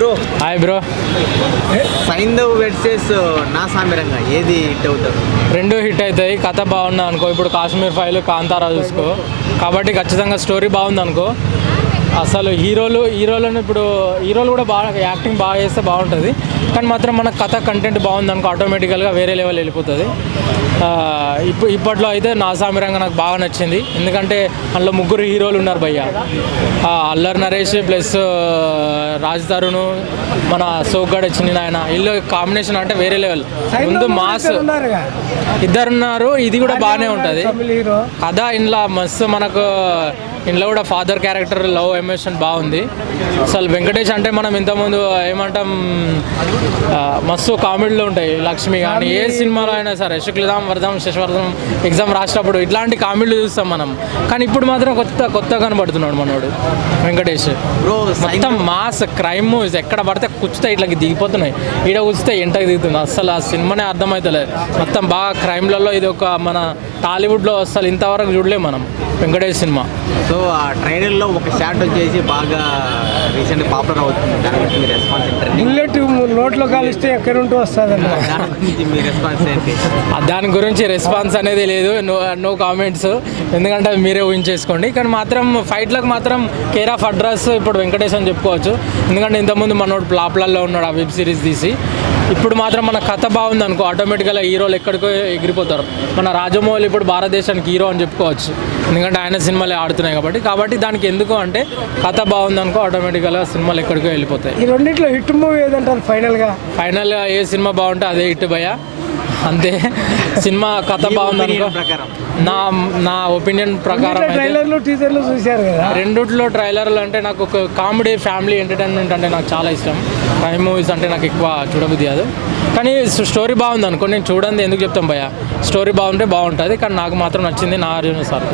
Bro hi bro. Saindhav versus నా సామిరంగా ఏది hit అవుతుంది? రెండు హిట్ అవుతాయి. కథ బాగుంది అనుకో, ఇప్పుడు కాశ్మీర్ ఫైల్, కాంతారా చూసుకో. కాబట్టి ఖచ్చితంగా స్టోరీ బాగుంది అనుకో. అసలు హీరోలను ఇప్పుడు హీరోలు కూడా బాగా యాక్టింగ్ బాగా చేస్తే బాగుంటుంది. కానీ మాత్రం మన కథ కంటెంట్ బాగుంది అనుకో, ఆటోమేటికల్గా వేరే లెవెల్ వెళ్ళిపోతుంది. ఇప్పట్లో అయితే నా సామిరంగా నాకు బాగా నచ్చింది. ఎందుకంటే అందులో ముగ్గురు హీరోలు ఉన్నారు భయ్య. అల్లరి నరేష్ ప్లస్ రాజ్ తరుణ్, మన సోగ్గాడ్ చిన్న ఆయన, వీళ్ళు కాంబినేషన్ అంటే వేరే లెవెల్. ముందు మాస్ ఇద్దరున్నారు, ఇది కూడా బాగానే ఉంటుంది కథ. ఇంట్లో మస్తు మనకు ఇంట్లో కూడా ఫాదర్ క్యారెక్టర్ లవ్ ఎమోషన్ బాగుంది. అసలు వెంకటేష్ అంటే మనం ఇంతకుముందు ఏమంటాం, మస్తు కామెడీలు ఉంటాయి. లక్ష్మి కానీ ఏ సినిమాలో అయినా సరే, శుక్లదాం వరదం శశవర్ధం ఎగ్జామ్ రాసినప్పుడు ఇట్లాంటి కామెడీలు చూస్తాం మనం. కానీ ఇప్పుడు మాత్రం కొత్త కనబడుతున్నాడు మనోడు వెంకటేష్. మొత్తం మాస్ క్రైమ్ మూవీస్ ఎక్కడ పడితే కూర్చుతాయి, ఇట్లా దిగిపోతున్నాయి. ఈడ కూర్చుతే ఎంటకి దిగుతుంది. అసలు ఆ సినిమానే అర్థమవుతలేదు. మొత్తం బాగా క్రైమ్లలో ఇది ఒక మన టాలీవుడ్లో అసలు ఇంతవరకు చూడలేము మనం వెంకటేష్ సినిమా. సో ఆ ట్రైలర్లో ఒక షాట్ వచ్చేసి బాగా రీసెంట్ పాపులర్ అవుతుంది. దాని గురించి మీ రెస్పాన్స్ ఏంటంటే? బుల్లెట్ నోట్లో కాలిస్తే ఎక్కడుంటూ వస్తుంది. దాని గురించి మీ రెస్పాన్స్ ఏంటి? దాని గురించి రెస్పాన్స్ అనేది లేదు, నో కామెంట్స్. ఎందుకంటే అది మీరే ఊహించేసుకోండి. కానీ మాత్రం ఫైట్లకు మాత్రం కేర్ ఆఫ్ అడ్రస్ ఇప్పుడు వెంకటేష్ అని చెప్పుకోవచ్చు. ఎందుకంటే ఇంతకుముందు మనోడు ప్లాప్లలో ఉన్నాడు ఆ వెబ్ సిరీస్ తీసి. ఇప్పుడు మాత్రం మన కథ బాగుంది అనుకో, ఆటోమేటిక్గా హీరోలు ఎక్కడికో ఎగిరిపోతారు. మన రాజమౌళి ఇప్పుడు భారతదేశానికి హీరో అని చెప్పుకోవచ్చు. ఎందుకంటే ఆయన సినిమాలే ఆడుతున్నాయి కాబట్టి దానికి ఎందుకు అంటే కథ బాగుంది అనుకో, ఆటోమేటిక్గా సినిమాలు ఎక్కడికో వెళ్ళిపోతాయి. ఈ రెండిట్లో హిట్ మూవీ ఏదంటారు? ఫైనల్గా ఏ సినిమా బాగుంటే అదే హిట్ భయ్య, అంతే. సినిమా కథ బాగుంది అనుకో. నా ఒపీనియన్ ప్రకారం ట్రైలర్లు టీజర్లు చూశారు కదా, రెండిట్లో ట్రైలర్లు అంటే నాకు ఒక కామెడీ ఫ్యామిలీ ఎంటర్టైన్మెంట్ అంటే నాకు చాలా ఇష్టం. క్రైమ్ మూవీస్ అంటే నాకు ఎక్కువ చూడబుద్ధి కాదు. కానీ స్టోరీ బాగుంది అనుకో, నేను చూడండి ఎందుకు చెప్తాం భయ్య, స్టోరీ బాగుంటే బాగుంటుంది. కానీ నాకు మాత్రం నచ్చింది నాగార్జున సార్.